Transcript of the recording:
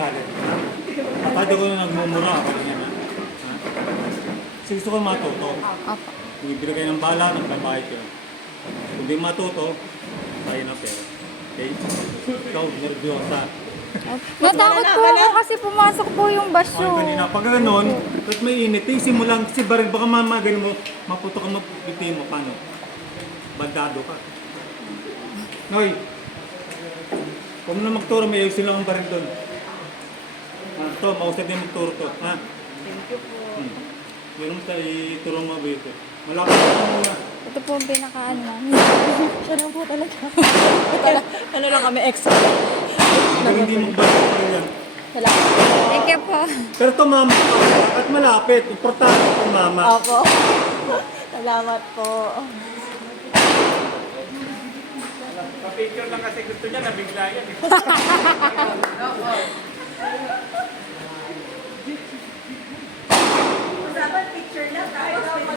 magalit. At kahit ako na nagmumura ako rin yan. Ha? Kasi gusto ko matuto. Opo. Kung ibigay ng bala, nagbabayad yun. Kung di matuto, tayo na pera. Okay? Ikaw, nervyosa. Natakot po ako kasi pumasok po yung basyo. Ay, kanina. Pag gano'n, kahit may init, isin mo lang kasi baril, baka mamagaling mo, maputo ka magpiti mo, paano? Bandado ka. Noy, huwag mo na magturo, may ayusin lang ang baril doon. To, mausap din magturo to. Ha? Thank you po. Meron mo tayo ituro mo dito. Malapit ka muna. Ito po ang pinakaano namin. Siya lang po talaga. Ano lang kami extra. Pero hindi mo baril pa rin yan. Salamat po. Thank you po. Pero tumama ka. At malapit. Importante tumama. Opo. Salamat po. Pa-picture lang kasi gusto niya, nabigla yan.